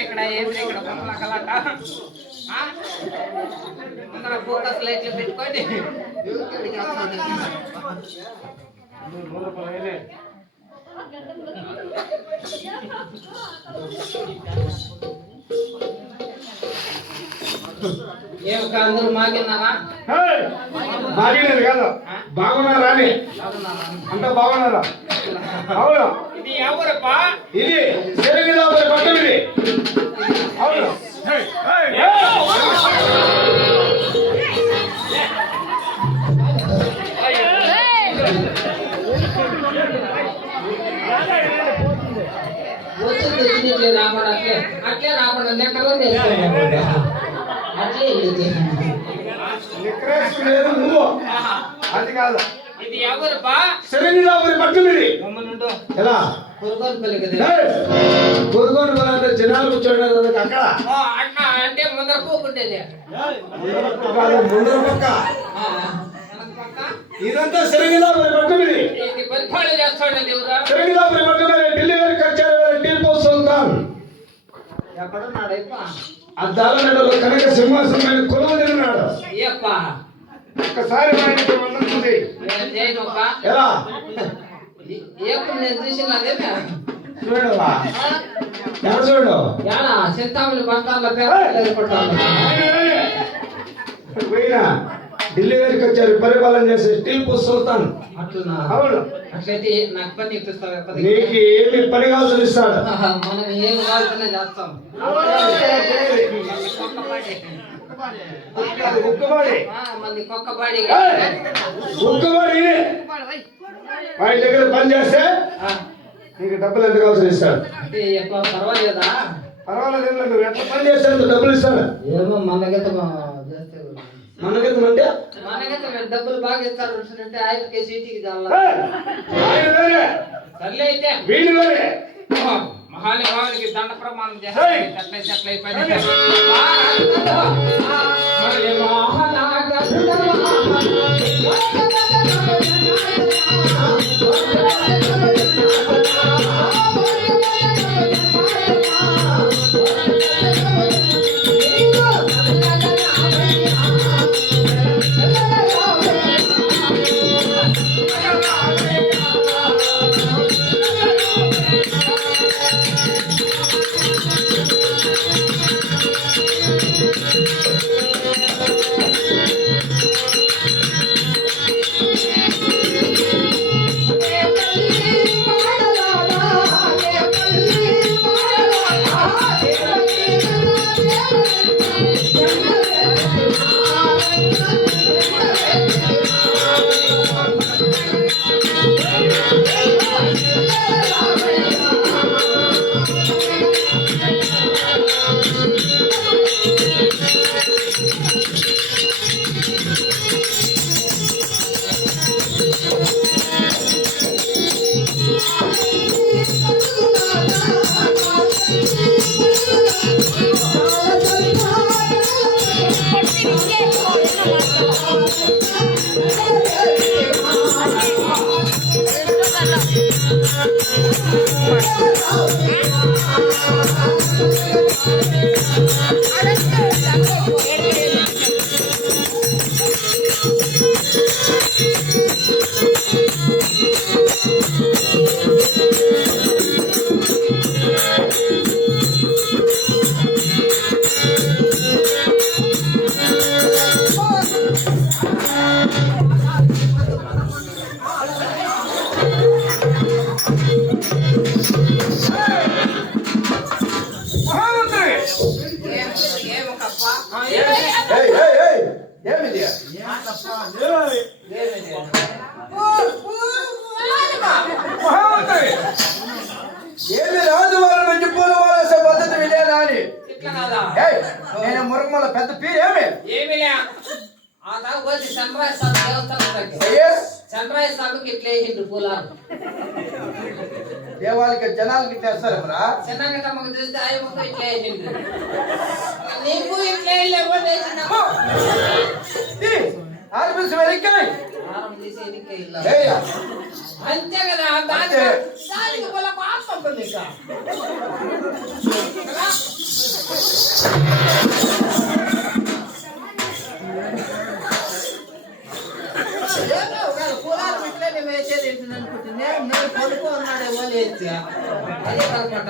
ఇక్కడ ముందర ఫోకస్ లైట్లు పెట్టుకొని ఏం అందరూ మాగినారా? మాగినది కాదు, బాగున్నారా అని అంత బాగున్నారా? అవును. ఇది ఎవరప్పా? ఇది శరీరాపై పట్టం ఇది. అవును. వచ్చింది రాకుండా అట్లే రాకుండా లెక్కలో అట్లే లెక్కరేసుకునేది నువ్వు, అది కాదు. ఇది ఎవరప్పా? శరీరాపై పట్టం ఇది. ఎలా కొనుగోలు అంటే జనాలు కూర్చోండి అక్కడ అట్లా అంటే ముందర పోకుంటేది ముందర పక్క ఇదంతా శరీరాపై పట్టం ఇది. ఇది పరిపాలన చేస్తాడు దేవుడా. శరీరాపై పట్టం ఢిల్లీ గారికి వచ్చారు. టీపు సుల్తాన్ ఎక్కడున్నాడు? అద్దాల నెలలో కనక సింహాసనం కొలువు తిన్నాడు. ఒక్కసారి ఎలా నేను చూసినదే చూడవా? ఎవరు చూడు చింతామణి బంగారులో పోయినా ఢిల్లీ గారికి వచ్చారు పరిపాలన చేసే టీపు సుల్తాన్. అట్లా అవును. అట్లయితే నాకు పని ఇప్పిస్తావు. నీకు ఏమి పని కావాల్సి ఇస్తాడు. మనం ఏం కావాల్సిన చేస్తాం. మంది కుక్కబాడి వాడి దగ్గర పని చేస్తే నీకు డబ్బులు ఎంత కావాల్సి ఇస్తాడు. పర్వాలేదా? పర్వాలేదు. నువ్వు ఎంత పని చేస్తే డబ్బులు ఇస్తాడు. ఏమో మనగత మనగతం అంటే డబ్బులు బాగా ఇస్తారు. ఆయనకి సీటీకి సర్లే అయితే వీళ్ళు వేరే మహానుభావునికి దండ ప్రమాణం చేస్తే ఏమిది? ఏమి రాజు వాళ్ళ నుంచి పూల వాళ్ళ పద్ధతి విలేనా అని ఇట్లా కాదా నేను మురగమల పెద్ద పీరు ఏమిలే ఆ తాగు పోతే సన్రైజ్ సాగు దేవస్థానం దగ్గర సన్రైజ్ సాగుకి ఇట్లా వేసిండు పూలాలు దేవాలకి జనాలకి ఇట్లేస్తారా చిన్నగా తమకు చూస్తే ఆయమ్మకు ఇట్లా వేసిండు నీకు ఇట్లా ఎవరు వేసిన ఆర్పిల్స్ వెలికాయ్ ఆరం తీసి ఎన్నికే ఇల్లు ఏయ్యా అంతే కదా దానికి పొల పాప ఉంటుంది ఇక పొలాలు ఇట్లా నేను వేసేది ఏంటని అనుకుంటుంది నేను కొడుకు ఉన్నాడు ఎవరు వేసి అదే అనమాట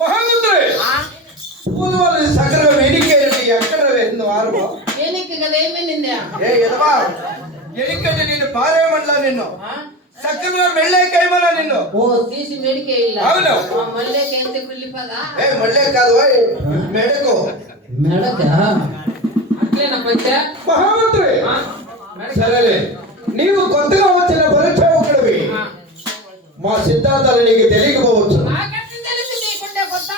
మహామంత్రి పూల వాళ్ళు సకరంగా వెనికేయండి ఎక్కడ వేసింది వారు ఏనికి కదా ఏమైంది ఏ ఎదవా ఎనికంటే నేను పారేయమన్నా నిన్ను సకరంగా మెళ్ళే కైమన్నా నిన్ను ఓ తీసి మెడికే ಇಲ್ಲ అవును మళ్ళీ కేంతే కుళ్ళిపదా ఏ మళ్ళే కాదు ఓయ్ మెడకు మెడక అట్లేనా పంచ మహామంత్రి సరేలే నీవు కొత్తగా వచ్చిన పరిచయకుడివి మా సిద్ధాంతాలు నీకు తెలియకపోవచ్చు నాకెట్లా తెలుసు నీకుండే కొత్త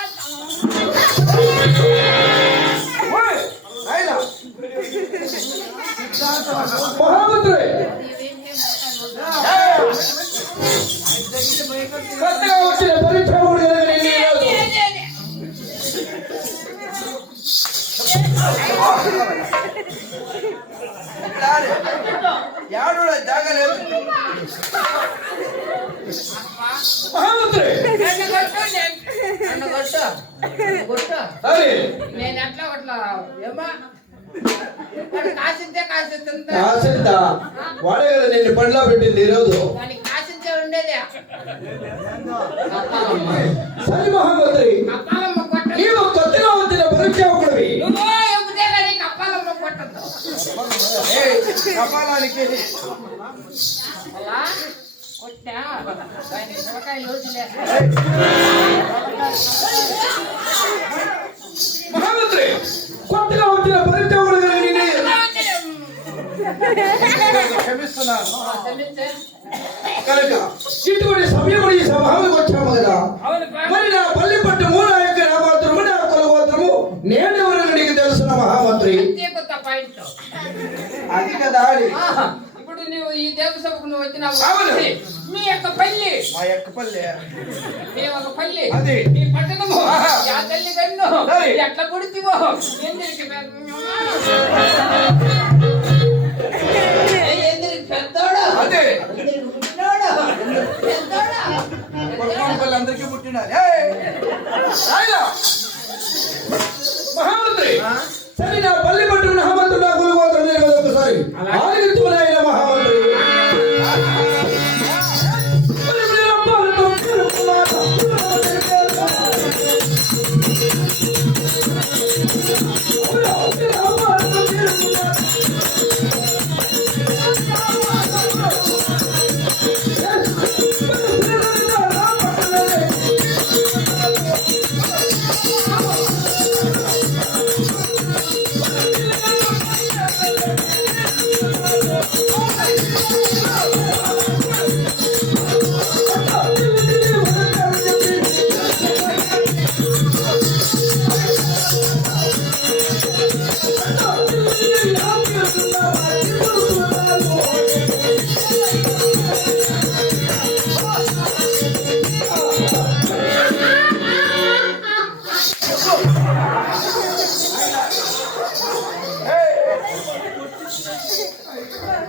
మహామంత్రి కొత్తగా వచ్చిన పరిచయకుడు ಯಾರು ಜಾಗ మహామంత్రి నేను ఎట్లా అట్లా ఏమా కాసింతే కాసిద్దంతా కాసిందా వాడే కదా నేను పండ్లా పెట్టింది ఈరోజు దానికి కాసింతే ఉండేదే సరి మహామంత్రి నీవు కొత్తగా వచ్చిన పరిచయకుడివి కపాలానికి అలా కొట్టా దాని పిల్లకాయలు రోజులే మహామంత్రి కొత్తగా వచ్చిన పరిచయం క్షమిస్తున్నాను. క్షమించే కనుక ఇటువంటి సమయంలో ఈ సభకు వచ్చాము కదా. అవును మరి నా పల్లి పట్టు మూల యొక్క నా మాత్రము నా కులగోత్రము నేనెవరని నీకు తెలుసున్న మహామంత్రి. కొత్త పాయింట్ అది కదా అని. ఇప్పుడు నువ్వు ఈ దేవసభకు నువ్వు వచ్చినావు అవును. మీ యొక్క పల్లి మా యొక్క పల్లె మీ ఒక పల్లి అది. మీ పట్టణము యా తల్లి కన్ను సరే. ఎట్లా కొడుతీవో ఎందుకు పెద్దోడు అదే పుట్టినోడు పెద్దోడా కొడుకుని పిల్లలందరికీ పుట్టినారు. ఆయన మహామంత్రి సరే నా పల్లి పట్టు మహామంత్రి నా కులగోత్రం నేను కదా ఒకసారి ఆలోచించుకున్నాయన మహామంత్రి.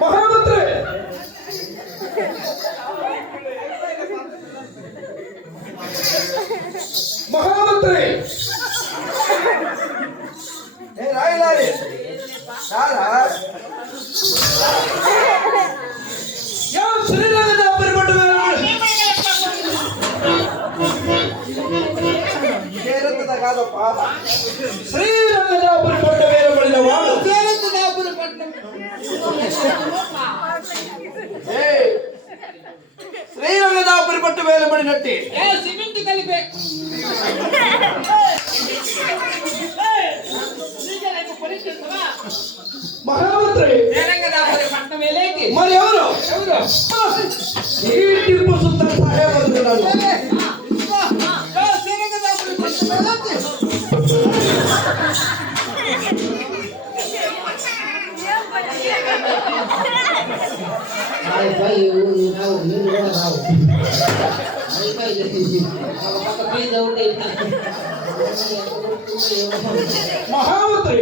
మహామంత్రి మహామంత్రి రాయలాలి రారా యా శ్రీరంగ పరిపట్టు చేరుతుందా కాదప్ప శ్రీరంగదాపురి పట్ట వేరబడిన వాడు శ్రీరంగదాపురి పట్టు వేలబడినట్టే సిమెంట్ కలిపే మహామంత్రి పట్టణం వెళ్ళేకి మరి ఎవరు ఎవరు ఈ టిప్పు సుల్తాన్ సాహెబ్ అంటున్నాడు. మహామంత్రి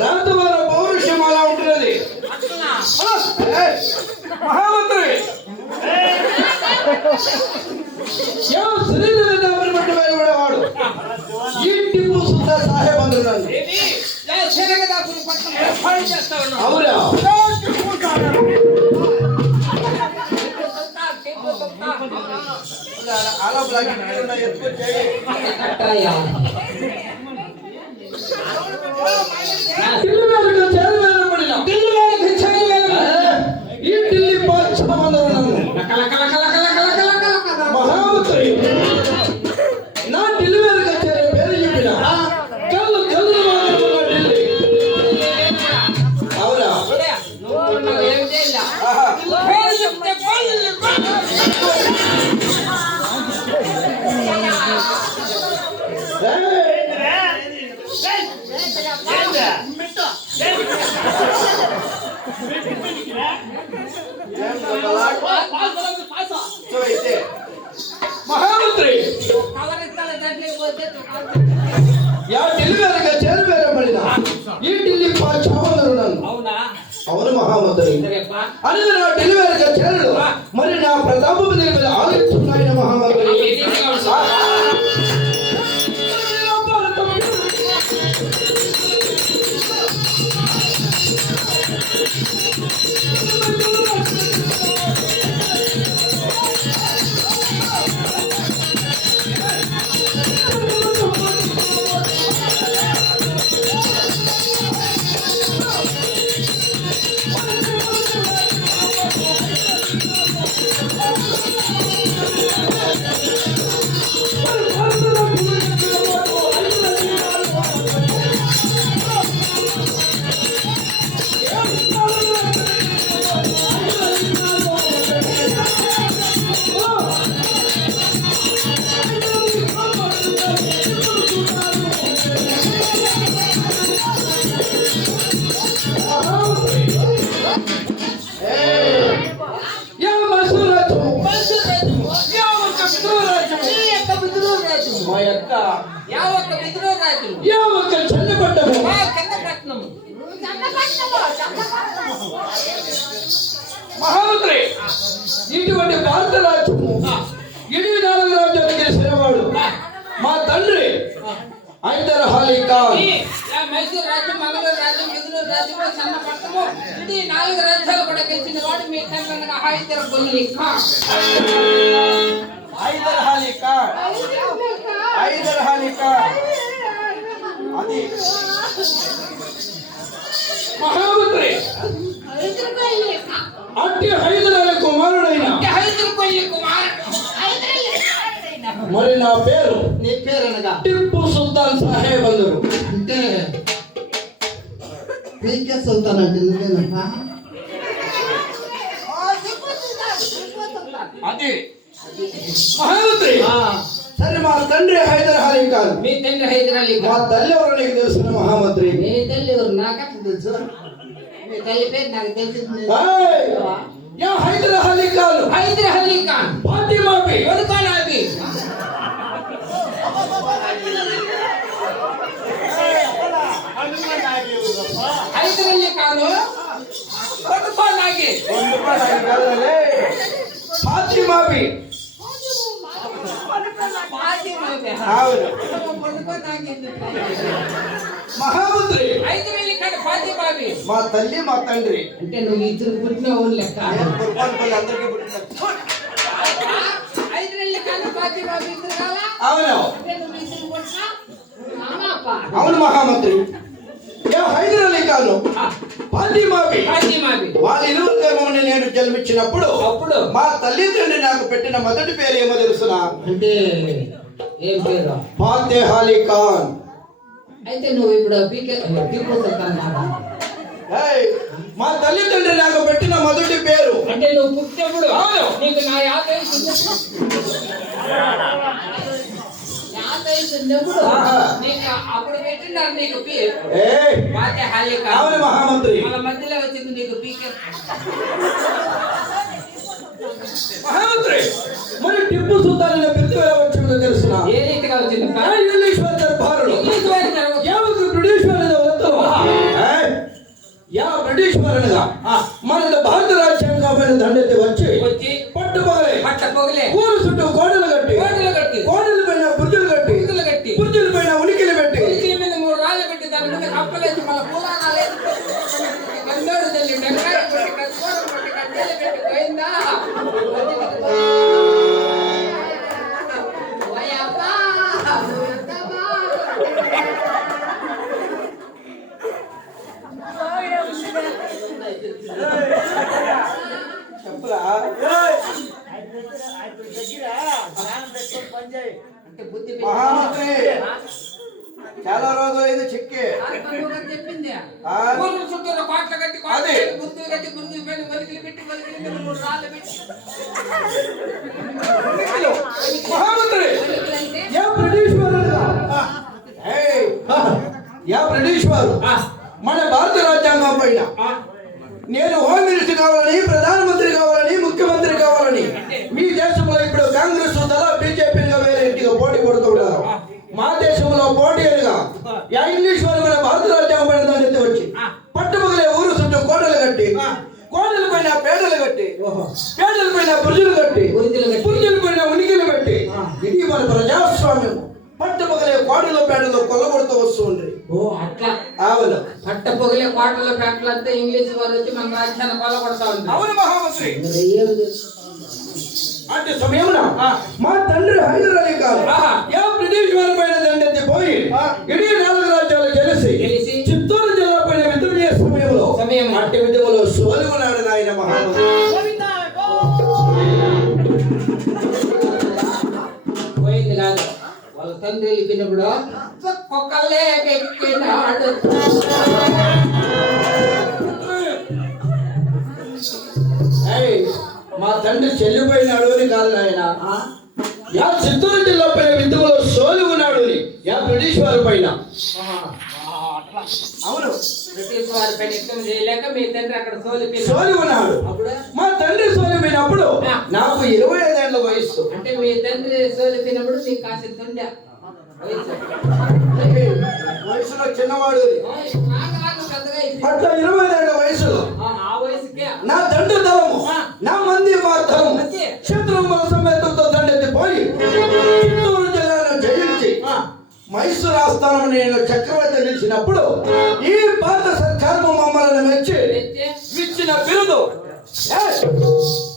రాతవార పౌరుషం అలా ఉంటున్నది. మహామంత్రి యా శ్రీరంగదాపురి పట్టు వేరబడేవాడు ఈ టిప్పు సుల్తాన్ సాహెబ్ అంటున్నాడు. అవునా ఆలోపలాగి ఎత్తుకొచ్చాయి ఢిల్లీకి చేరువేరబడిన ఈ ఢిల్లీ పాల్చమందరము మహామంత్రి నా ఢిల్లీకి చేరే పేరు చెప్పిన కళ్ళు కళ్ళు మాత్రమే ఢిల్లీ. అవునా ఏం చేయాలి ఆహా. అయితే మహామంత్రి యా ఢిల్లీకి చేరువేరబడిన ఈ ఢిల్లీ పాల్చమందరు అవునా అవును మహామంత్రి సరేపా అనేది నా ఢిల్లీకి చేరడు మరి నా ప్రతాపం మీద ఆలోచిస్తున్నాయన మహామంత్రి. రాజ్యం యా ఒక్క చన్నపట్టము కింద పట్నము మహామంత్రి ఇటువంటి భారత రాజ్యము 84 రాజ్యాలు గెలిచినవాడు మా తండ్రి హైదర్ అలీ ఖాన్. మైసూరు రాజ్యం, మంగళూరు రాజ్యం, మిదునూరు రాజ్యం, చన్నపట్నము ఇది 4 రాజ్యాలు కూడా గెలిచిన వాడు మీ తండ్రి హైదర్ అలీ ఖాన్. హైదర్ అలీ ఖాన్, హైదర్ అలీ ఖాన్. అది మహామంత్రి అట్టి హైదర్ అలీ కుమారుడైన మరి నా పేరు నీ పేరు అనగా టిప్పు సుల్తాన్ సాహెబ్ అందరు. అంటే పీకే సుల్తాన్ అంటే నువ్వేనా? అది మహామంత్రి సరే మా తండ్రి హైదర్ అలీ ఖాన్. మీ తండ్రి హైదర్ అలీ మా ఖాన్. తల్లి ఎవరు నీకు తెలుసు మహామంత్రి? మీ తల్లి ఎవరు నాకట్లా తెలుసు. మీ తల్లి పేరు నాకు తెలిసింది. ఏయ్! యా హైదర్ అలీ ఖాన్, హైదర్ అలీ ఖాన్ ఫాతిమా బి, కొడుకోనాబి హైదర్ అలీ ఖాన్ కొడుకోనాగి ఫాతిమా బి. అవును మహామంత్రి హైదర్ అలీ ఖాన్ ఫాతిమా బి. మా తల్లి మా తండ్రి అంటే నువ్వు ఇద్దరు పుట్టిన ఊరు లెక్క. కుర్బాన్ అందరికీ పుట్టిన హైదర్ అలీ ఖాన్ ఫాతిమా బి ఇద్దరు కావాలా? అవును అంటే నువ్వు ఇద్దరు పుట్టినా అమ్మ అవును మహామంత్రి. యా హైదర్ అలీ ఖాన్ ఫాతిమా బి ఫాతిమా బి. వాళ్ళ ఇరువురికేమోని నేను జన్మించినప్పుడు అప్పుడు మా తల్లిదండ్రి నాకు పెట్టిన మొదటి పేరు ఏమో తెలుసునా? అంటే ఏం పేరు? ఫాతిహ్ అలీ ఖాన్. అయితే నువ్వు ఇప్పుడు టిప్పు సుల్తాన్ మాట. ఏయ్! మా తల్లిదండ్రి నాకు పెట్టిన మొదటి పేరు అంటే నువ్వు పుట్టినప్పుడు నీకు నా 50 ఉన్నప్పుడు ఆహా. నీకు అప్పుడు పెట్టినారు నీకు పేరు ఏయ్! ఫాతిహ్ అలీ ఖాన్. అవును మహామంత్రి. మన మధ్యలో వచ్చింది నీకు పీకే. మహామంత్రి మరి టిప్పు సుల్తాన్ అనే పిలుపు ఎలా వచ్చిందో తెలుసునా? ఏ రీతిగా వచ్చింది? ఇంగ్లీష్ దర్బారులో ఇంగ్లీష్ వారి జరగదు. యావత్తు బ్రిటిష్ వారి వద్దు. ఏయ్! యా బ్రిటిష్ వారనగా మన భారత రాజ్యాంగమైన దండెత్తి వచ్చి వచ్చి పట్టుబోలే పట్ట పొగలే ఊరు చుట్టూ గోడలు కట్టి కోటలు కట్టి గోడల పైన బుర్జులు కట్టి బుర్జులు కట్టి బుర్జుల పైన ఉనికిలు పెట్టి ఉలికిల మీద 3 రాళ్ళు పెట్టి దాని మీద కప్పలేసి మళ్ళీ పురాణాలు వేసి గండోడు తల్లి టెంకాయ కొట్టి కట్టుకోవడం కొట్టి కట్టెలు పెట్టి పోయిందా? ఓయబ్బా! ఓయబ్బా! చెప్పులా అంటే బుద్ధి మహామంత్రి చాలా రోజులైంది చిక్కి చెప్పింది. ఆ. ఊరు చుట్టూ కోట్ల కట్టి అదే. బుద్ధులు కట్టి బుద్ధులు పైన వలికిలు పెట్టి వలికిల మీద 3 రాళ్ళు పెట్టి మహామంత్రి వలికిలంటే యా బ్రిటిష్ వారనగా ఏయ్! యా బ్రిటిష్ వారు మన భారత రాజ్యాంగం పైన నేను హోమ్ మినిస్టర్ కావాలని, ప్రధానమంత్రి కావాలని, ముఖ్యమంత్రి కావాలని మీ దేశంలో ఇప్పుడు కాంగ్రెస్ దళ బీజేపీగా వేరే ఇంటిగా పోటీ పడుతుంటారు. మా దేశంలో పోటీ అనగా యా ఇంగ్లీష్ వారు మన భారత రాజ్యాంగం పైన దాన్ని వచ్చి పట్టుమగలే ఊరు చుట్టూ కోటలు కట్టి కోటల పైన పేడలు కట్టి పేడల పైన బుర్జులు కట్టి బుర్జుల పైన ఉనికిలు పెట్టి ఇది మన ప్రజాస్వామ్యం. పట్టుమగలే కోటల పేడలు కొల్లగొడుతూ వస్తుంది. ఓ అట్లా అవును పట్ట పొగలే కోటల పేటలంతా ఇంగ్లీష్ వారు వచ్చి మన రాజ్యాన్ని కొల్లగొడతా ఉంది. అవును మహామంత్రి అంటే సమయమున మా తండ్రి హైదర్ అలీ ఖాన్ యా బ్రిటిష్ వారి పైన దండెత్తి పోయి ఇడీ 4 రాజ్యాలు గెలిచి చిత్తూరు జిల్లా పైన విధులు చేసే సమయంలో అట్టి విధములో సోలుగున్నాడు నాయన మహామంత్రి. పోయింది కాదు వాళ్ళ తండ్రి వెళ్ళిపోయినప్పుడు కుక్కలే ఎక్కినాడు. ఏయ్! మా తండ్రి చెల్లిపోయినాడు అని కాదు నాయన యా చిత్తూరు జిల్లా పైన విధులో సోలుగున్నాడు అని యా బ్రిటిష్ వారి పైన. అవును బ్రిటిష్ వారి పైన యుద్ధం చేయలేక మీ తండ్రి అక్కడ సోలిపోయినాడు. సోలుగున్నాడు. అప్పుడు మా తండ్రి సోలిపోయినప్పుడు నాకు 25 ఏళ్ల వయస్సు. అంటే మీ తండ్రి సోలిపోయినప్పుడు నీకు కాసి తుండె. వయసులో చిన్నవాడు నాకు పెద్దగా అయిపోయింది. అట్లా 20 ఏళ్ల వయసులో ఆ వయసుకే నా దండు దళము నా మంది మాత్రం శత్రువుల సమేతంతో దండెత్తిపోయి చిత్తూరు జిల్లాను జయించి మైసూరు ఆస్థానం నేను చక్రవర్తి నిలిచినప్పుడు ఈ భారత సర్కారు మమ్మల్ని మెచ్చి ఇచ్చిన బిరుదు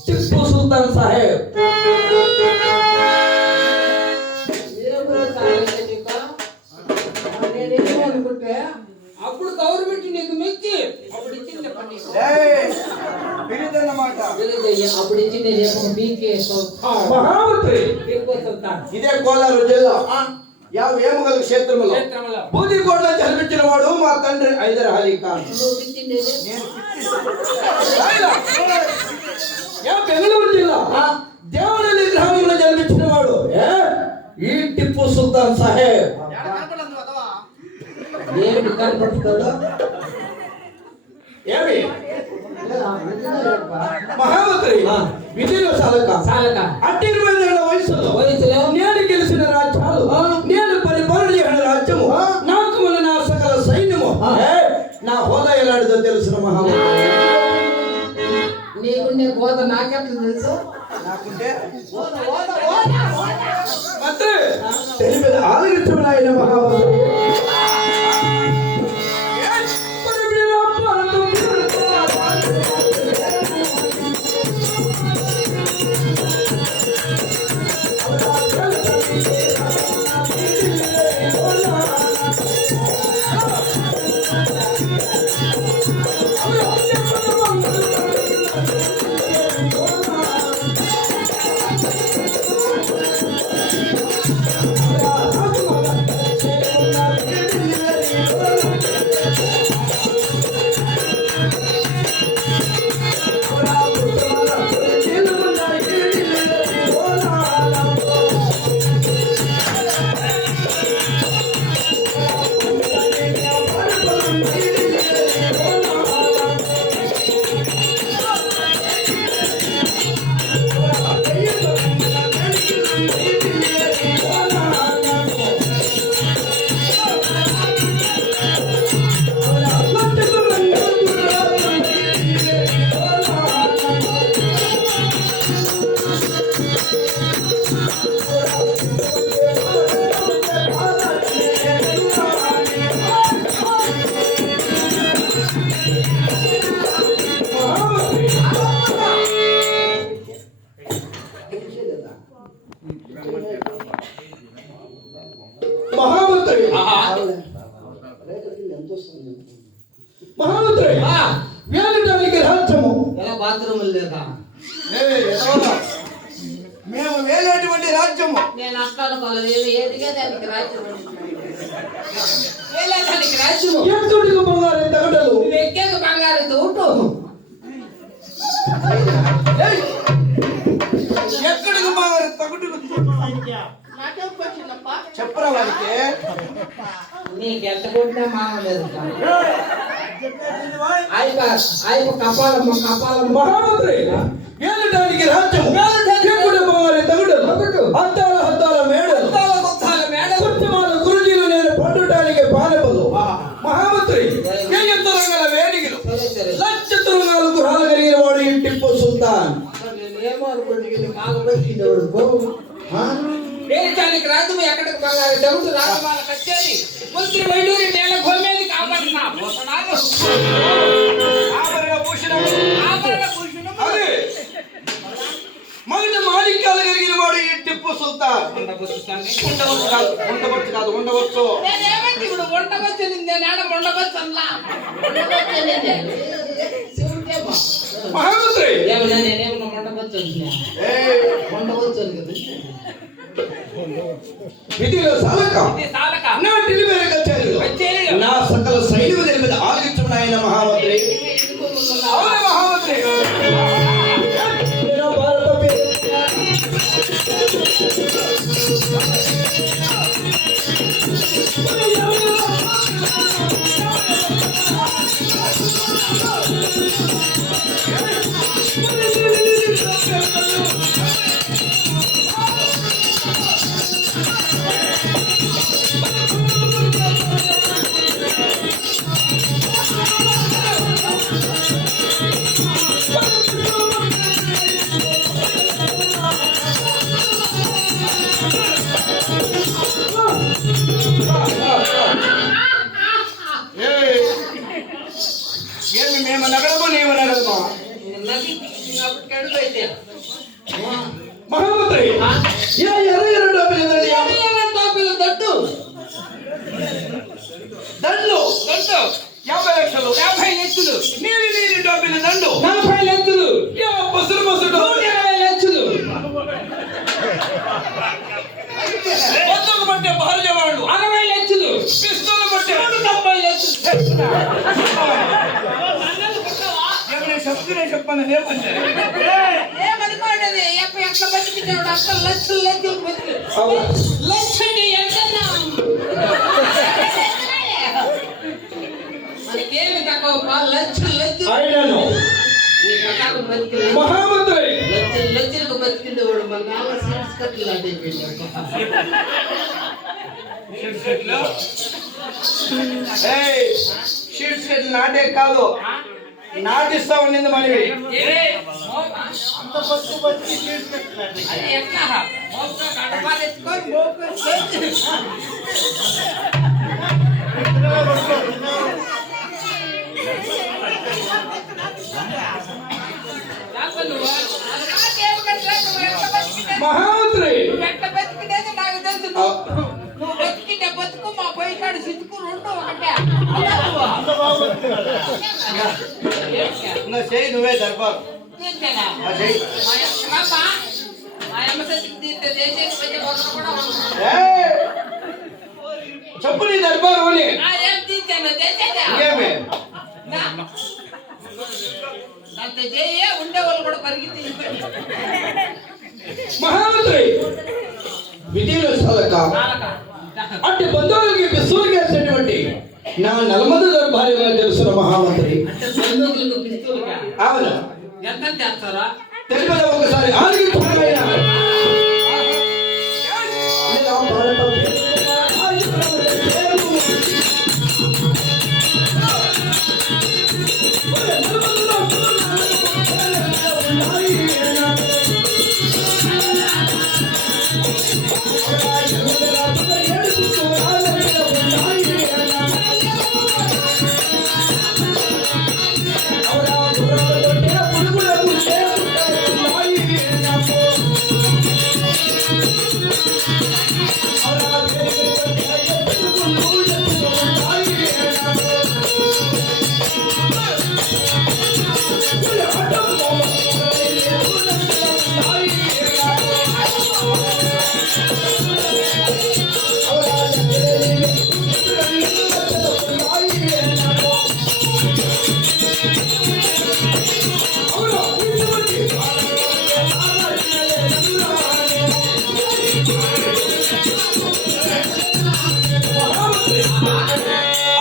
టిప్పు సుల్తాన్ సాహెబ్. అనుకుంటే అప్పుడు గవర్నమెంట్ నీకు మెచ్చి అప్పుడు ఇచ్చింది పని. బిరుదన్నమాట. అప్పుడు ఇచ్చింది బీకే మహామంత్రి ఇదే కోలారు జిల్లా వేమగల క్షేత్రంలో బూదికోటలో జన్మించిన వాడు మా తండ్రి హైదర్ అలీ ఖాన్. బెంగళూరు జిల్లా దేవనల్లి గ్రామంలో జన్మించిన వాడు ఈ టిప్పు సుల్తాన్ సాహెబ్. ఏమి కనపడుతుందో ఏమి మహామంత్రి విధిలో సాలక అట్టి 20 ఏళ్ల వయసులో నేను గెలిచిన రాజ్యాలు నేను పరిపాలన చేసిన రాజ్యము నాకు మన నా సకల సైన్యము నా హోదా ఎలాంటిదో తెలిసిన మహామంత్రి. నీకుండే గోద నాకెట్లా తెలుసు? నాకుంటే మంత్రి తెలిపేది ఆలోచించమని ఆయన మహామంత్రి. మహామంత్రి మహామంత్రి వేలటానికి రాజ్యము బాత్రూమ్ లేదా మేము వేలేటువంటి రాజ్యము నేను అక్కడుకోలేదు ఏదిగా దానికి రాజ్యం వేలేదానికి రాజ్యము ఎక్కడికి బంగారు తగడలు ఎక్కేక బంగారు తోటు ఎక్కడికి బంగారు తగడు చెప్పరా వారికి నీకెంత కొట్టినా మానలేదు అయిపో కపాలమ్మ మహామంత్రి వేలటానికి రాజ్యము ఎక్కడి బంగారు తగడలు అద్దాల హద్దాల మేడలు కుర్చమాల గురుజీలు నేను పట్టుటానికి పాలెపలు మహామంత్రి గల వేడిగిలు లక్ష తురుంగాలు గురాలు కలిగిన వాడు ఈ టిప్పు సుల్తాన్. ఏమో అనుకుంటే కాలు పెట్టిండేవాడు దేశానికి రాజ్యం ఎక్కడికి బంగారు డౌట్ రాజమాల కచ్చేది మంత్రి వైడూరి నేల గోమేది కాపాడినా పోతున్నాను అదే మొదటి మాణిక్యాలు కలిగిన వాడు ఈ టిప్పు సుల్తాన్. ఉండవచ్చు నేనేమంటే ఇప్పుడు ఉండవచ్చింది నేను ఉండవచ్చు అన్నా మహామంత్రి నేనేమన్నా ఉండవచ్చు ఉండవచ్చు కదా విధిలో సాలక నా ఢిల్లీ కచేరీలో నా సకల సైన్యం మీద ఆలోచించమని ఆయన మహామంత్రి. అవును మహామంత్రి కాబట్టి అడుగు అయితే మహామంత్రి ఇలా ఎర్ర టోపీలు ఎదురండి. టోపీలు దట్టు దండు దట్టు 50 లక్షలు, 50 లక్షలు, నీలి టోపీలు దండు 40 లక్షలు, పసురు 120 లక్షలు, బొత్తుకు పట్టే భార్య వాళ్ళు 60 లక్షలు, పిస్తూలు పట్టే 190 లక్షలు. చెప్తున్నా చెప్పాను ఏమంటే ఏమనుకోండి ఎట్లా బతికించాడు అంత లక్షలు లక్షలు బతికి లక్షలు ఎంతన్నా మనకేమి తక్కువ లక్షలు లక్షలు అయినను మహామంత్రి లక్షలు లక్షలకు బతికిండేవాడు మన నాన్న సీట్స్ కట్లు అంటే షీట్ సెట్ నాటే కాదు నాటిస్తా ఉండింది మనవి. అది ఎట్లా గడపాలు ఎత్తుకొని మహామంత్రి ఎట్ట బతికినది నాకు తెలుసు నువ్వు బతికిండే బతుకు మా పోయి కాడు సిద్ధుకు రెండు ఒకటే నా చేయి నువ్వే దర్బారు ఏంటేనా ఆ చేయి మా అమ్మ సత్తికి తీస్తే దేశం వచ్చే బతుకు కూడా చెప్పు నీ దర్బారు అని ఏం తీసాను దేశా ఇంకేమే అంత చేయ ఉండేవాళ్ళు కూడా పరిగెత్తి మహామంత్రి విధిలో సలక అంటే బంధువులకి పిస్తూలు వేసేటువంటి నా నలమంది దర్బార్యంగా తెలుసున్న మహామంత్రి అంటే బంధువులకు పిస్తూలుగా అవును ఎంత చేస్తారా తెలిపద ఒకసారి ఆడికి పరమైన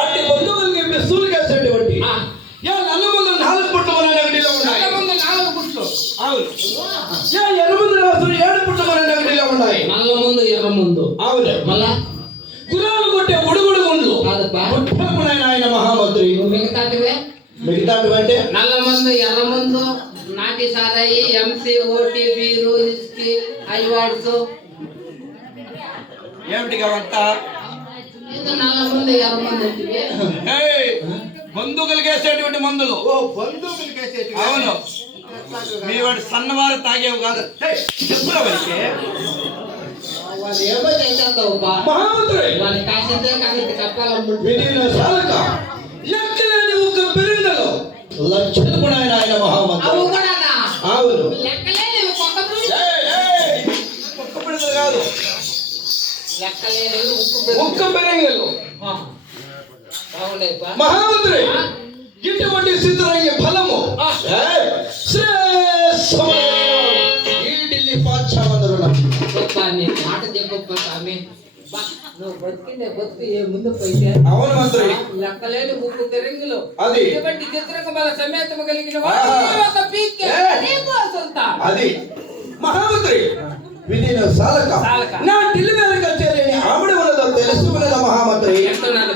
అట్టి బంధువులకి పిస్తూలు వేసేటువంటి నల్లమంది 4 పుట్ల మన నగడిలో ఉన్నాయి. 4 పుట్లు అవును. ఎరుమంది రాసులు 7 పుట్ల మన నగడిలో ఉన్నాయి. నల్ల ముందు ఎర్ర ముందు అవును. మళ్ళా గురాలు కొట్టే గుడుగుడు గుండ్లు కాదప్పా ఆయన మహామంత్రి మిగతాటివే మిగతాటువంటి నల్ల మందు ఎర్ర మందు నాటి సారాయి ఎంసీ ఓటీ బీరు ఇస్కి ఐవాడ్స్ ఏమిటి కావంతా ఇది నల్ల మందు ఎర్ర మందు అంటే బంధువులకి వేసేటువంటి మందులు. అవును. మీ వాడు సన్నవారు తాగేవు కాదు. చెప్పురా వాడికి. వాళ్ళు ఏమో చేసేస్తావు మహామంత్రి వాళ్ళని కాసేదే కానీ చెప్పాలనుకుంటున్నాను విధిలో సాలక లెక్కలేని ఒక పెరింగలో లక్షలు కూడా ఆయన మహామంత్రి. అవు కూడానా అవును. లెక్కలేని ఒక్కొక్క ఒక్క పిడుదలు కాదు లెక్కలేని ఒక్క పెరింగలు బాగుండేపా మహామంత్రి ఇటువంటి సిద్ధరయ్యే ఫలము ఈ ఢిల్లీ పాశ్చావందరు గొప్ప నీ మాట చెప్పప్ప స్వామి నువ్వు బతికిండే బతుకు ఏ ముందు పోయితే అవును మంత్రి లెక్కలేని ముక్కు తెరంగులు అది ఇటువంటి చిత్రకమల సమేతము కలిగిన అది మహామంత్రి విధిలో సాలక నా ఢిల్లీ మీద కచేరీ ఆవిడ ఉన్నదో తెలుసుకున్నదా మహామంత్రి చెప్తున్నాను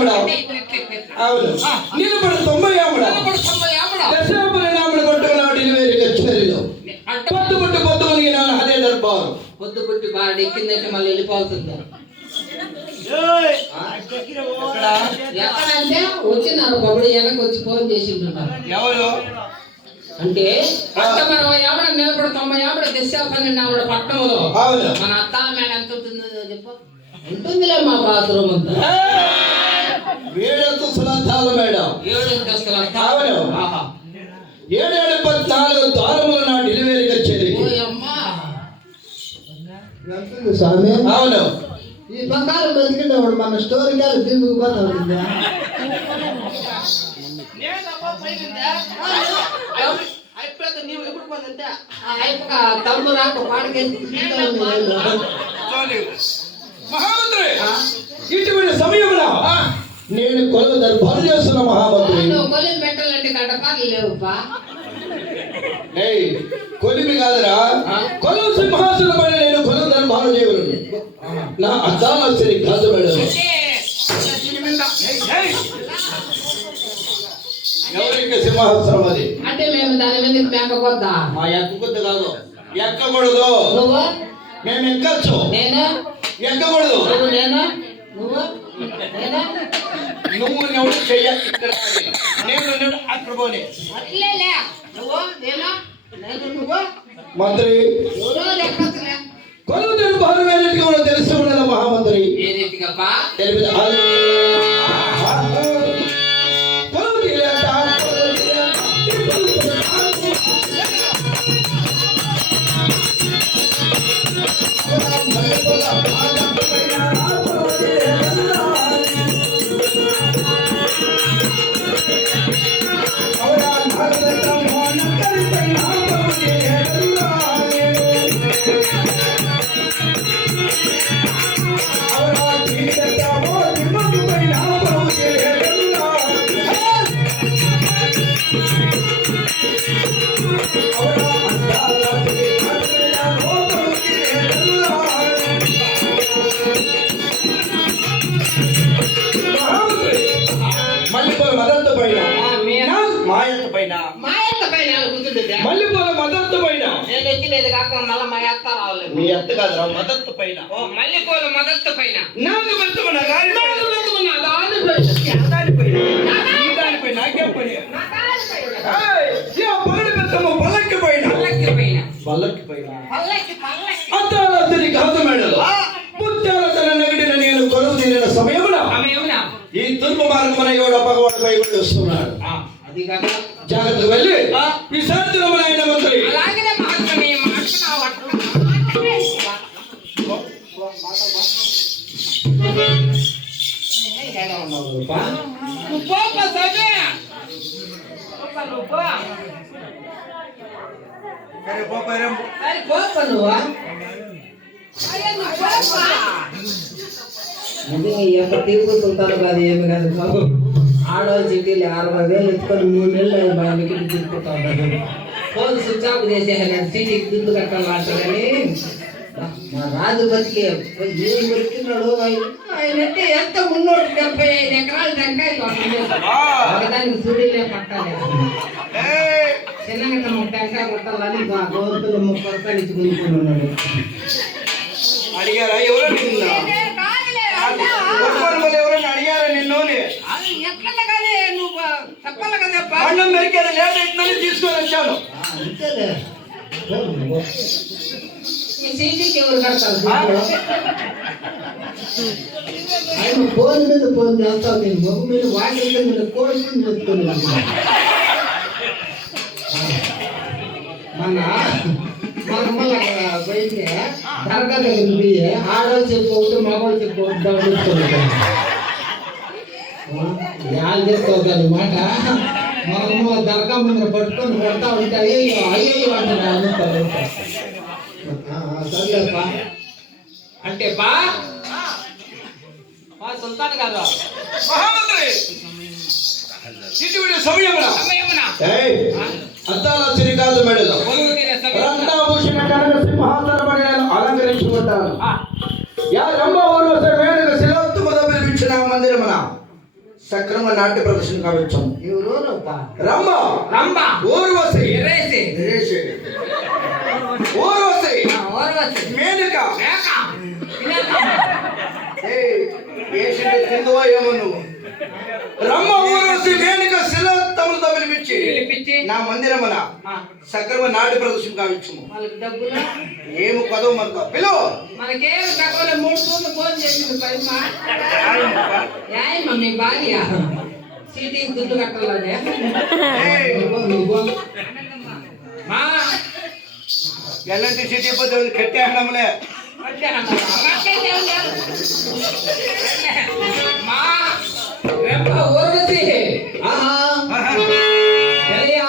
ఏమడా అవును నిలబడి 90 ఏమడా దశాపరిణాములు కొట్టుకున్నాడు డెలివరీ కచేరీలో పొద్దుకొని అదే దర్బారు పొద్దు పుట్టి బాగా ఎక్కిందంటే మళ్ళీ వెళ్ళిపోతుంది. ఎక్కడంటే వచ్చినారు బొబ్బడి వెనక్కి వచ్చి ఫోన్ చేసింటున్నారు. ఎవరు అంటే మనం ఎవడ నిలబడి 90 ఏమడ దశాపరిణాముల ఆవిడ పట్టణంలో అవును మన అత్త మేడ ఎంత ఉంటుందో చెప్పు. ఉంటుందిలే మా బాత్రూమ్ అంతా 7 అంతస్తుల మేడం 7 అంతస్తుల అవును 7-14 ద్వారములు నా డెలివరీ కచేరీ స్వామి అవును ఈ బంగారం బతికినప్పుడు మన స్టోరీ కాదు దిగుపోతా ఉంటుందా? తమ్ము రాకు పాడకేసి మహామంత్రి ఇటువంటి సమయంలో నేను కొలువు దర్బారు చేస్తున్న మహామంత్రి కొలిమి పెట్టాలంటే గడ్డపాలు లేవుపా. కొలిమి కాదురా కొలువు సింహాసనం పైన నేను కొలువు దర్బారు చేయగలను. నా అద్దాల సరి కాదు మేడం. ఎవరికి సింహాసనం అది అంటే మేము దాని మీద మేకపోద్దా? మా ఎక్కకొద్దు కాదు ఎక్కకూడదు. నువ్వు మేము ఎక్కచ్చు నేను ఎక్కకూడదు. నేను నువ్వు నేనా నువ్వు ఎవరు చెయ్య ఇక్కడ నేను అక్కడ పోనీ అట్లేలే నువ్వు నేనా నేను నువ్వు మంత్రి ఎవరో లెక్కలే కొలువు దర్బారు వేరేట్టుగా మనం తెలుసు ఉండదు మహామంత్రి. ఏ రీతిగా తెలిపి కొలువు తీలేట మల్లెపూల మదత్తు పైన మాయత్త పైన మల్లెపూల మదత్తు పైన నేను ఎక్కినది కాక మళ్ళీ మా అత్త రావలేదు. మీ అత్త కాదురా మదత్తు పైన మల్లెపూల మదత్తు పైన నాకు పెట్టుకున్న పల్లకి పైన పల్లకి పైన అద్దాలతని కాదు మేడలు ముత్యాలతన నెగటిన నేను కొలువు తీరిన సమయమున ఈ తూర్పు మార్గమున ఎవడ పగవాడిపై వస్తున్నాడు. అది కాక జాగ్రత్తగా వెళ్ళి విశాంతిరమైన మంత్రి అలాగే మాత్రమే ఎంత తీర్పు చుట్టాలు కాదు ఏమి కాదు బాబు. ఆడవాళ్ళు సిటీలు 60,000 ఎత్తుకొని 3 నెలలు బాగా తిప్పుతా ఉంటారు. ఫోన్ స్విచ్ ఆఫ్ చేసేయాలి సిటీకి దుడ్డు కట్టాలంటే కానీ మా రాజు బతికే ఏం పెడుతున్నాడు ఆయనంటే ఎంత మున్నోటి 75 ఎకరాలు టెంకాయలు ఒకదానికి సుడిలే పట్టాలి. చిన్నగా టెంకాయ కొట్టాలని గవర్నమెంట్ 30 రూపాయలు ఇచ్చి కొనుక్కున్నాడు. అడిగారా ఎవరు ఎవరైనా అడిగారా నిన్ను అన్నం మెరికేది లేట్ అవుతుందని తీసుకొని వచ్చాను. అంతేలే సిటీకి ఎవరు కడతారు? ఆయన ఫోన్ మీద ఫోన్ చేస్తావు. నేను మొగ్గు మీద వాటి మీద కోడి చెప్తున్నాను. మన మళ్ళీ పోయితే దర్గా దగ్గర పోయి ఆడవాళ్ళు చెప్పుకోవచ్చు మగవాళ్ళు చెప్పుకోవచ్చు వాళ్ళు చెప్పుకోవచ్చు అనమాట. మా అమ్మ దర్గా ముందు పట్టుకొని కొడతా ఉంటే అయ్యో అయ్యో అంటారు. సర్లేపా అంటే బా సుల్తాన్ కాదు మహామంత్రి ఇటువంటి సమయమున అద్దాల చిరికాదు మెడలో రత్నాభూషణ కనక సింహాసనమని నేను అలంకరించుకుంటాను. యా రంభ ఊర్వశ వేణుక శిలోత్తు మొదలు పిలిపించిన మందిరమున సక్రమ నాట్య ప్రదర్శన కావచ్చు. ఎవరోనప్ప రమ్మ రంబ ఊర్వశి ఎరేసి ఊర్వశి ఓర్వశి మేనక మేక పినక తిందువా ఏమో నువ్వు. రమ్మ ఊర్వశి మేనక శిలతములతో పిలిపించి పిలిపించి నా మందిరమున సక్రమ నాట్య ప్రదర్శన కావచ్చు. వాళ్ళకి డబ్బులు ఏమి పదవు మనకు పిలువ. మనకేం తక్కువ 3 రోజులు ఫోన్ చేసింది పైమా యాయమ్మ మీ భార్య సీటింగ్ దుడ్డు కట్టాలనే మా ఎల్లంటి సిటీ పోతే కట్టేసినాములే. మా రేప ఊర్వశి ఆహా తెలియా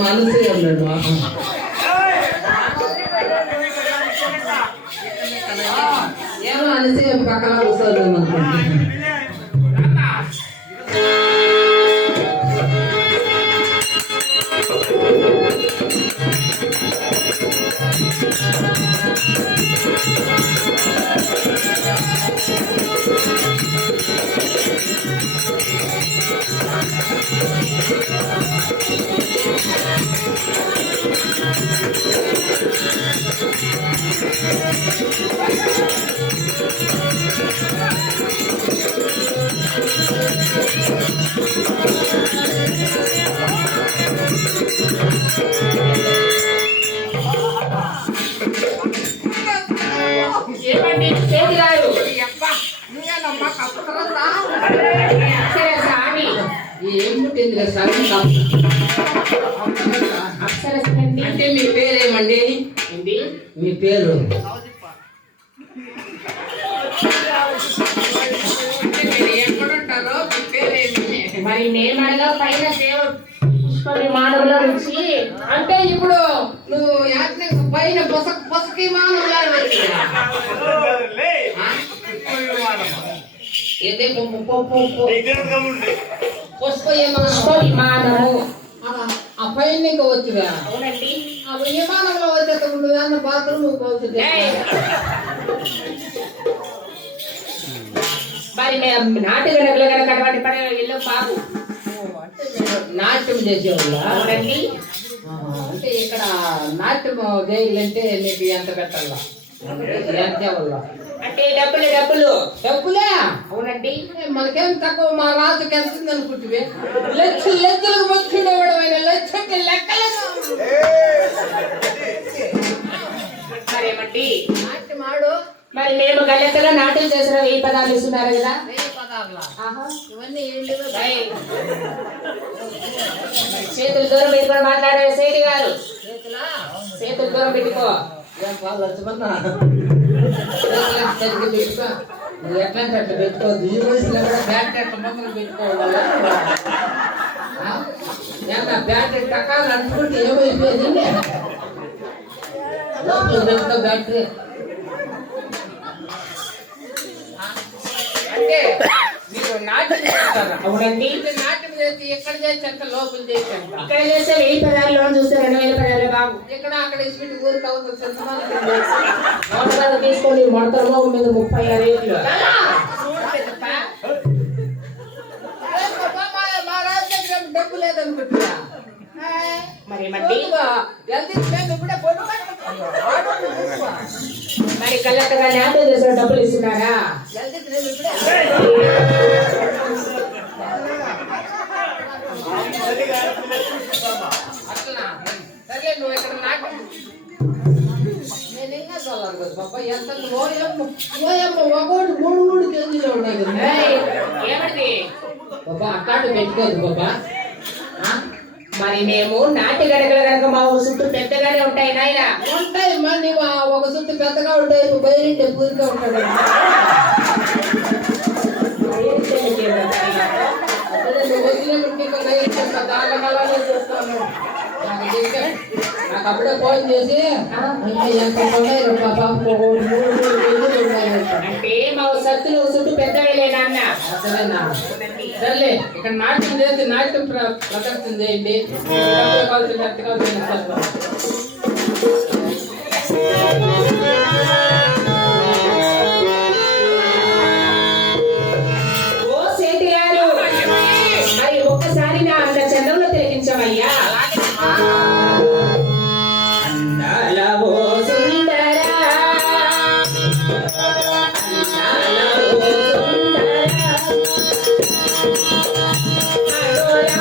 మనసు ఉన్నాడు ఏమో అనేసి పక్కన కూర్చోదు ఏమిటింది అంటే మీ పేరేమండి? మీ పేరు ఎక్కడుంటారో మీ పేరేమి? మరి నేను అడగా పైన దేవుడు మానవుల నుంచి అంటే ఇప్పుడు నువ్వు పైన పొసకి మానవులా విమానము ఆ పైన ఇంకా వచ్చివా? అవునండి. ఆ విమానంలో వచ్చేటప్పుడు అన్న బాత్రూమ్ మరి నాటు గడపలు కనుక అటువంటి పని వెళ్ళం బాబు నాట్యం చేసేవాళ్ళ. అవునండి. అంటే ఇక్కడ నాట్యం చేయాలంటే నీకు ఎంత పెట్టాలా? ఎంత వల్ల అంటే డబ్బులు డబ్బులు డబ్బులే. అవునండి. మనకేం తక్కువ, మా రాజుకి ఎంత అనుకుంటువే? లెక్కలకు బతుకునేవాడమైన లక్షకి లెక్కలు. మరేమండి నాట్యం ఆడు. మరి మేము గల్లెత్తలో నాట్యం చేసిన 1000 పదాలు ఇస్తున్నారు కదా. ఆహా. ఏయ్. చేతులు దూరం పెట్టుకొని మాట్లాడే సేటి గారు చేతులు దూరం పెట్టుకో. ఏం పాలు వచ్చమన్నా పెట్టుకో. నువ్వు ఎట్లాంటి అట్లా పెట్టుకోవద్దు. ఈ వయసులో కూడా బ్యాట్ అట్లా మొక్కలు పెట్టుకోవాలి. బ్యాట్ టకాలు అనుకుంటే ఏమైపోయింది లోపల పెట్టుకో బ్యాటరీ. అంటే మీరు నాట్యం చేస్తారా? అవునండి. అంటే నాట్యం చేసి ఎక్కడ చేసి అంత లోపల చేసి అంత ఇక్కడ చేస్తే 1000 పదాలు లోన్ చూస్తే 2000 పదాలు బాబు. ఎక్కడ అక్కడ ఇచ్చిపెట్టి ఊరికి అవసరం సంతమానం నోట తీసుకొని మడతలో మీద 36 ఏళ్ళు. మా రాజు దగ్గర డబ్బు లేదనుకుంటున్నా. మరి మట్టి ఇప్పుడే పొట్టు మరి కలెక్టర్ గారు నాట్యం చేసిన డబ్బులు ఇస్తున్నారా? అట్లా సరే నువ్వు ఇక్కడ నాట్యం నేను ఇంకా చల్లారు కదా పాప ఎంత ఓయమ్మ ఒకటి 3 కేజీలు ఉన్నాయి కదా. ఏయ్, ఏమిటి? బాబా అట్టాడు పెట్టుకోవద్దు బాబా. మరి మేము నాటి గడగలు కనుక మా చుట్టూ పెద్దగానే ఉంటాయి నాయన. ఉంటాయి మళ్ళీ ఒక చుట్టూ పెద్దగా ఉంటాయి. బయలుంటే పూరిగా ఉంటాడు. అదే నువ్వు వదిలేమంటే దాని చేస్తాను. నాకు అప్పుడే ఫోన్ చేసి ఎంత ఉన్నాయి పాప 3 కేజీలు ఉన్నాయి. అంటే మా సత్తులు చుట్టూ పెద్దవేలే నాన్న. సరేనా సర్లే. ఇక్కడ నాట్యం చేసి నాట్యం ప్రదర్శన చేయండి. కావాల్సిన అర్థం కావాల్సిన ఓ సేటి గారు, మరి ఒక్కసారి నా అంత చంద్రంలో తిలకించమయ్యా. అందాల ఓ సుందరా, అందాల ఓ సుందరా,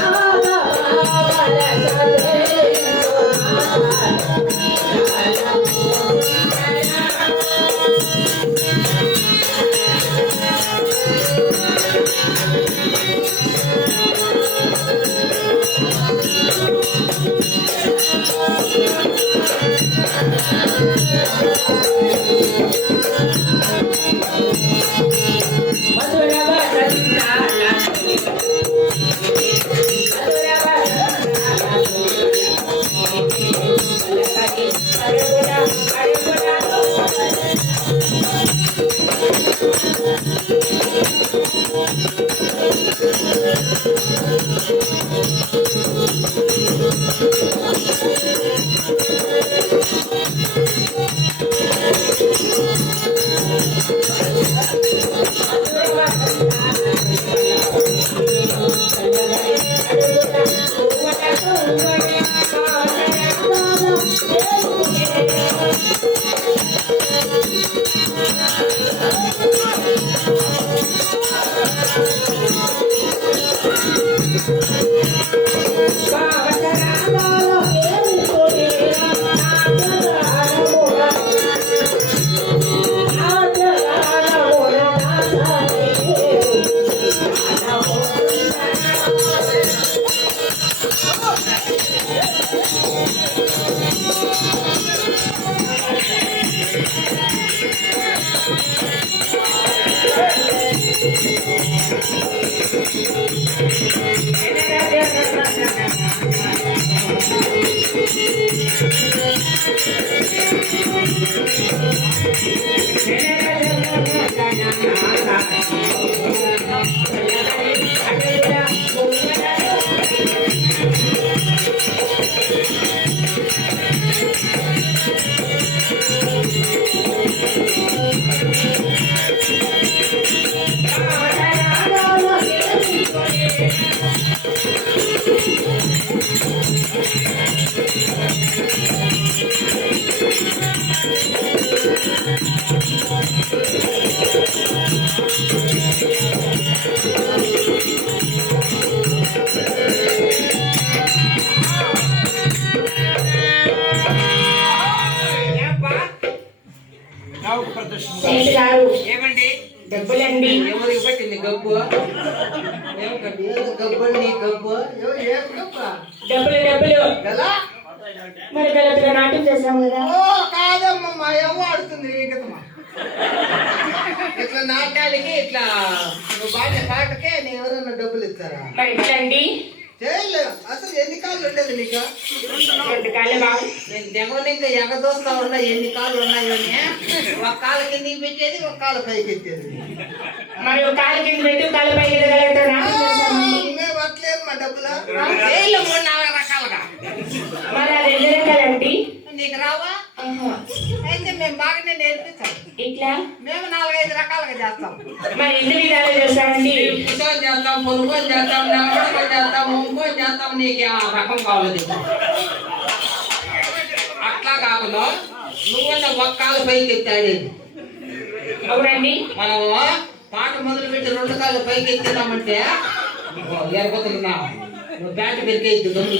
అనురాగ వరసతే నావకు ప్రదర్శన సేటు గారు ఏమండి డబ్బులండి. ఎవరికి పట్టింది గబ్బు ఏం కట్టి గబ్బు నీ గబ్బు ఏం గబ్బ డబ్బులు డబ్బులు ఎలా మరి గలతుగా నాట్యం చేసాము కదా. ఓ కాదమ్మా మా ఏమో ఆడుతుంది నీకమ్మా ఇట్లా నాట్యాలకి ఇట్లా నువ్వు పాడే పాటకే నీ ఎవరన్నా డబ్బులు ఇస్తారా? మరి ఎట్లండి? చేయలేదు అసలు ఎన్ని కాళ్ళు ఉండేది నీకు? 2 కాళ్ళే బాబు. నీకు దెబ్బలు ఇంకా ఎగదోస్తా ఉన్నా ఎన్ని కాళ్ళు ఉన్నాయో ఒక కాలు కిందికి పెట్టేది ఒక కాలు పైకి ఎత్తేది. మరి ఒక కాలు కింద పెట్టి ఒక కాలు పైకి ఎదగలుగుతా నాట్యం చేస్తామండి. మేము అట్లేదు మా డబ్బులు చేయలేము 3-4 రకాలుగా. మరి అది ఎన్ని రకాలండి? నీకు రావా? అయితే మేము బాగానే నేర్పిస్తాం. ఇట్లా మేము 4-5 రకాలుగా చేస్తాం. మరి ఎన్ని విధాలు చేస్తామండి? పుస్తకం చేస్తాం, పొనుగోలు చేస్తాం, నెలకొడుకొని చేస్తాం, ఒంగోలు చేస్తాం. నీకు ఆ రకం కావాలి. అట్లా కాకుండా నువ్వన్న ఒక్కాలు పైకి ఎత్తాడేది. అవునండి. మనము పాట మొదలు పెట్టి 2 కాళ్ళు పైకి ఎత్తినామంటే ఎరగొతున్నా నువ్వు బ్యాట్ పెరికేద్దు దొంగ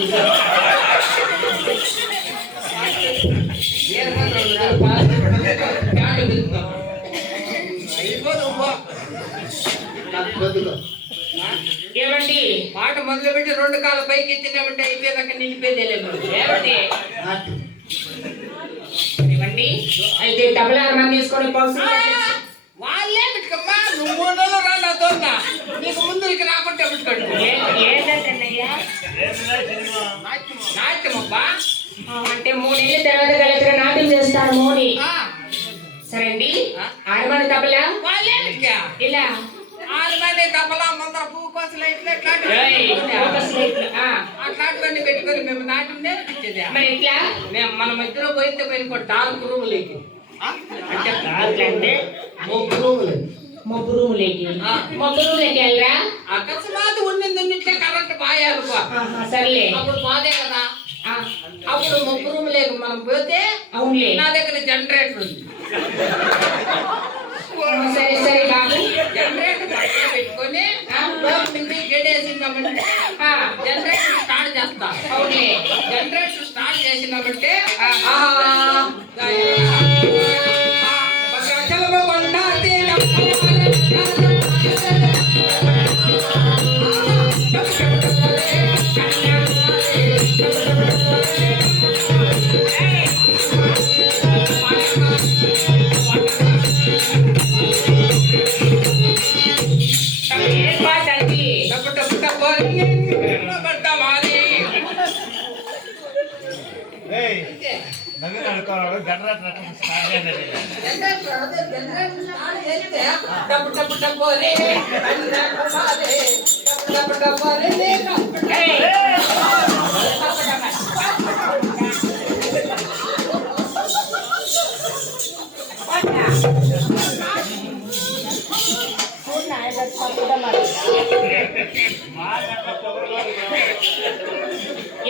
ఏమండి? పాట మొదలు పెట్టి 2 కాళ్ళు పైకి ఎత్తినామంటే అయిపోయాక నిలిపేదేలేదు. ఏమండి? ఏమండి? అయితే తబలా హార్మోనియం తీసుకొని వాళ్ళే పెట్టుకోమ్మా. నువ్వు 3 నెలలు రాలా దొంగ నీకు ముందు ఇక రాకుంటే పెట్టుకోండి. ఏంటన్నయ్యా? నాట్యమబ్బా. అంటే 3 నెలల తర్వాత గలతుగా నాట్యం చేస్తారు మోని. సరే అండి. హార్మోనియం తబలా వాళ్ళే ఇలా 6 మంది తప్పలా ముందర పువ్వు కోసలు అట్లాంటివన్నీ పెట్టుకొని మేము నాట్యం నేర్పించేది. మరి ఎట్లా? మనం ఇద్దరు పోయితే పోయిన డార్క్ రూములకి అంటే అంటే ముగ్గు రూములు మొగ్గు రూములేకి వెళ్ళరా? అకస్మాత్ ఉన్నింటే కరెంట్ బాయాలి. సర్లే అప్పుడు బాధే కదా. అప్పుడు ముగ్గు రూములేకి మనం పోతే అవునులే నా దగ్గర జనరేటర్ ఉంది. సరే సరే బాబు. జనరేటర్ పక్కన పెట్టుకొని గెడేసినామంటే జనరేటర్ స్టార్ట్ చేస్తా. అవునులే జనరేటర్ స్టార్ట్ చేసినామంటే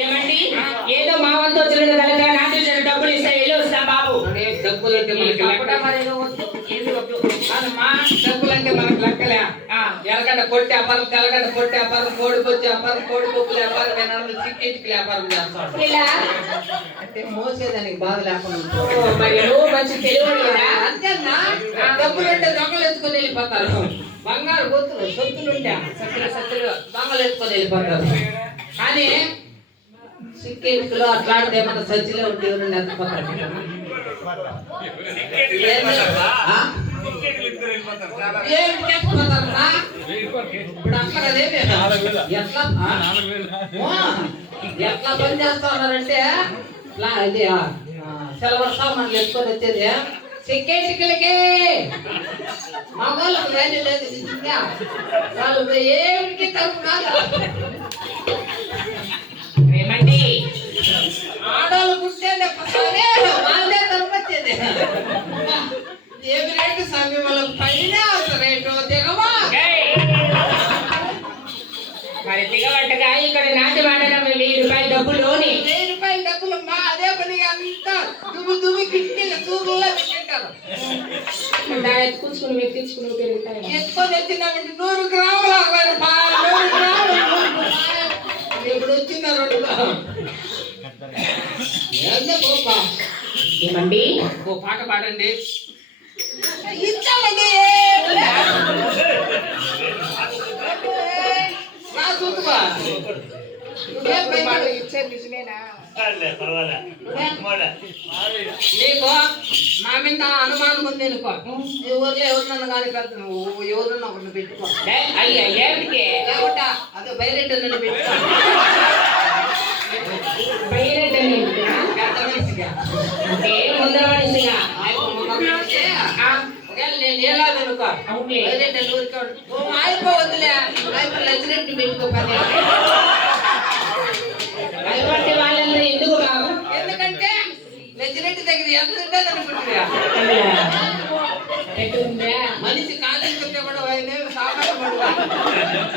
ఏమండి? ఏదో మా వంతు వచ్చిన కనుక నాట్యం చేసిన డబ్బులు ఇస్తే వెళ్ళి వస్తా బాబు. డబ్బులు అంటే మనకి డబ్బులు అంటే మనకు లెక్కలే. ఎలగడ్డ పొట్టి వ్యాపారం, తెల్లగడ్డ పొట్టి వ్యాపారం, కోడిపొచ్చి వ్యాపారం, కోడిపప్పుల వ్యాపారం, చికెట్కి వ్యాపారం చేస్తాడు. ఇలా అంటే మోసేదానికి బాధ లేకుండా మరి నువ్వు మంచి తెలివి కదా. అంతేనా? డబ్బులు ఉంటే దొంగలు ఎత్తుకొని వెళ్ళిపోతారు. బంగారు గొత్తులు సొత్తులుంటే సత్తులు దొంగలు ఎత్తుకొని వెళ్ళిపోతారు. కానీ చికెట్కిలో అట్లాంటిది ఏమన్నా సచ్చిలో ఉంటే ఎవరు ఎత్తుపోతారు. ఏమి చెప్పుకోతారా? ఇప్పుడు అట్లా కదేమి ఎట్లా పని చేస్తా ఉన్నారంటే ఇది సెలవు సామాన్లు ఎత్తుకొని వచ్చేది సెక్యూరిటీలకే మగవాళ్ళకు వాల్యూ లేదు. నిజంగా వాళ్ళు ఏమిటి తప్పు కాదు. ఏమండి? ఆడవాళ్ళు కూర్చొని ఒక్కసారి వాళ్ళే తప్పు వచ్చేది. ఏమి రేటు సమయం వాళ్ళకి పైన రేటు దిగవా? మరి దిగబట్టగా ఇక్కడ నాటి మాడడం 1000 రూపాయలు డబ్బులోని 1000 రూపాయల డబ్బులు మా అదే పనిగా అంతా దుమ్ము కిటికీలు తూగుల్లో పెట్టింటారు. ఎత్తుకుని ఎత్తించుకుని పెరుగుతాయి. ఎత్తుకొని ఎత్తినామంటే 100 గ్రాములు 60 రూపాయలు, 100 గ్రాములు 100 రూపాయలు. ఇప్పుడు వచ్చింది 2 ఏందో గొప్ప. ఏమండి? ఓ పాట పాడండి. చెప్పు నువ్వేం భయపడు. నీకు నా మీద అనుమానం ఉంది అనుకో, ఈ ఊర్లో ఎవరినన్నా కానీ పెద్ద ఎవరన్నా ఒకరిని పెట్టుకో. అయ్యా ఏమిటికి లేకుంటా అదే బయట పెట్టుకో. బయట పెద్ద మనిషిగా అంటే ముందర మనిషిగా ఒకవేళ నేను ఏలాదనుకో బయట ఊరికే అయిపోవద్దులే అయిపో లచ్చినట్టు పెట్టుకో పని. భయపడే వాళ్ళందరూ ఎందుకు బాబు? ఎందుకంటే లచ్చినట్టు దగ్గర ఎంత ఉండదు అనుకుంటున్నా. ఎట్టుందా? మనిషి కాదనుకుంటే కూడా ఆయన సామాన్య పడువా.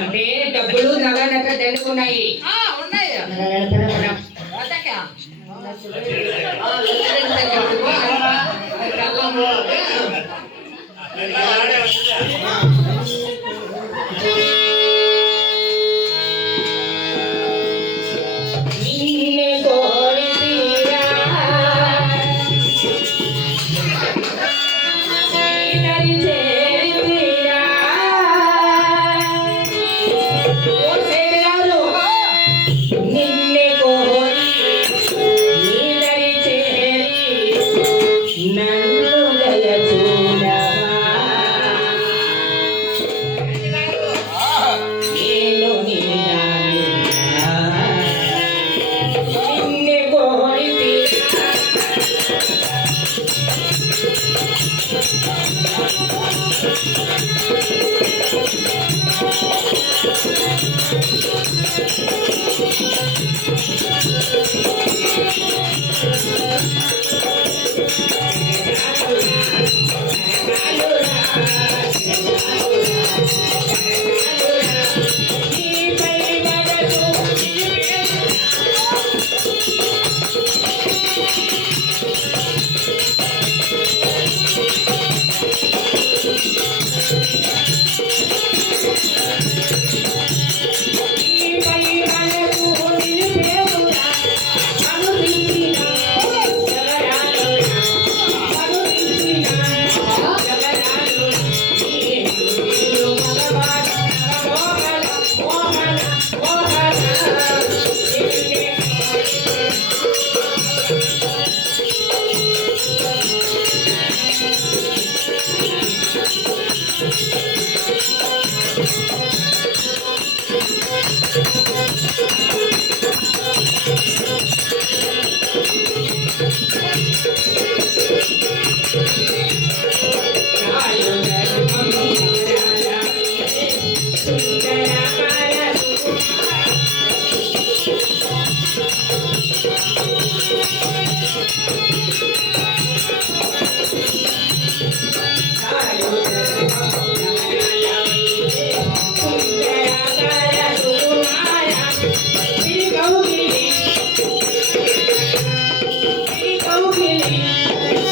అంటే డబ్బులు నగనక దండుకున్నాయి. ఉన్నాయి అదకా నిన్నే కోరి తీరా నీదరి చేరి తీరా ఓ సేరాలు నిన్నే కోరి నీదరి చేరి నన్ను దయ చూడవా నేను నీదానినా నిన్నే కోరి తీరా నీపై మనసు నీపై మనసు నిలిపేవురా అనుదించిన జగరాలు అనుదించిన జగరాలు నీ గుడిలో మగవాడ మోహన మోహన మోహన నిన్నే కాలు ధర్మం జగరాల సుందరకాల సుకుమార కాలు ధర్మం జగరాల సుందరకాల సుకుమార తిరుగౌగిలి తిరుగౌగిలి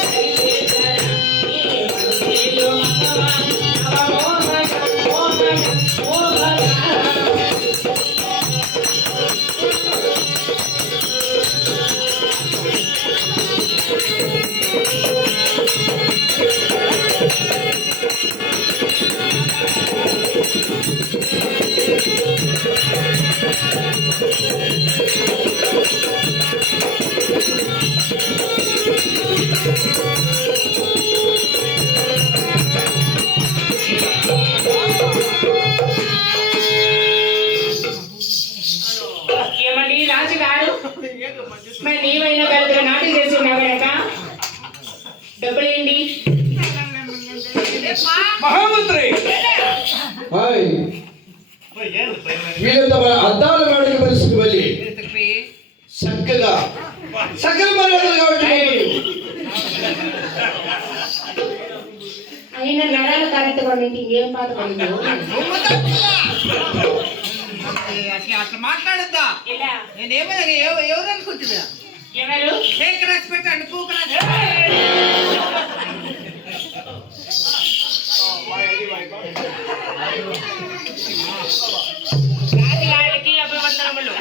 సరిచేతర నీ మనసులో మగవాడ నవమోహన మోహన మోహన ఏమండి రాజుగారు మరి నీవైనా పెద్దగా నాట్యం చేస్తున్నావు కనుక డబ్బులేండి మహామంత్రి హాయ్ వీళ్ళంతా మన అద్దాల వాడికి పరిస్థితి వెళ్ళి చక్కగా సకల మర్యాదలు కాబట్టి అయినా నరాలు కరెక్ట్ కొన్నింటి ఇంకేం పాట పడిందో అట్లా మాట్లాడద్దా. ఇలా నేనేమైనా ఎవరు అనుకుంటున్నా ఎవరు షేక్ రెస్పెక్ట్ అండ్ కూక్ రాజుగారికి అభివందనములు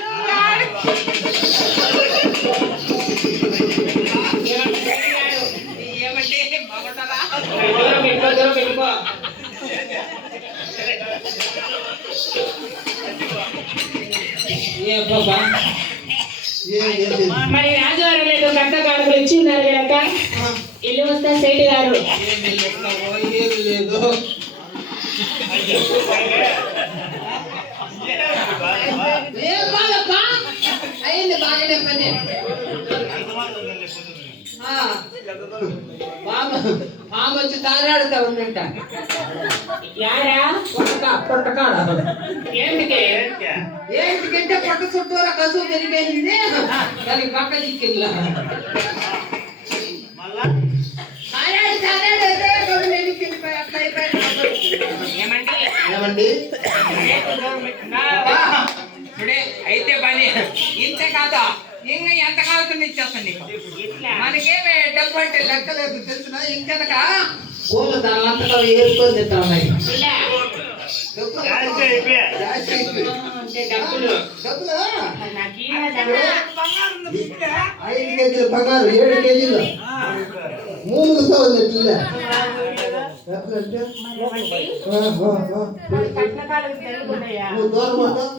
ఏమంటే బాగుంటారా దూరం వెళ్ళిపో ఏ బాబా మరి రాజువారు లేదు కట్ట కానుకలు ఇచ్చి ఉన్నారు కనుక ఇల్లు వస్తా సేటు గారు. ఏమి లేకపో, ఏమి లేదు. ఏం బాధప్పా? అయింది బాగానే పని. పాము వచ్చి తారాడుతా ఉందంట. యారా పొట్టకాడ ఏంటికి ఏంటికంటే పొట్ట చుట్టూరా కసువు పెరిగిపోయింది. దానికి పక్క చిక్కిల్లా ఏమండి ఏమండి అయితే పని ఇంత కాదా ఇంకా ఎంత కావాల్సింది ఇచ్చేస్తాను నీకు. మనకేమే డబ్బు అంటే లెక్కలేదు తెలిసిన ఇంకెనక కోళ్ళ దానిలంతగా ఏరుకొని తింటా ఉన్నాయి. డబ్బులు డబ్బులు నాకు 5 కేజీలు బంగారు 7 కేజీలు మూలుగుతా ఉంది ఎట్లా కట్నకాలకు తెలుగున్నాయా నువ్వు దూరం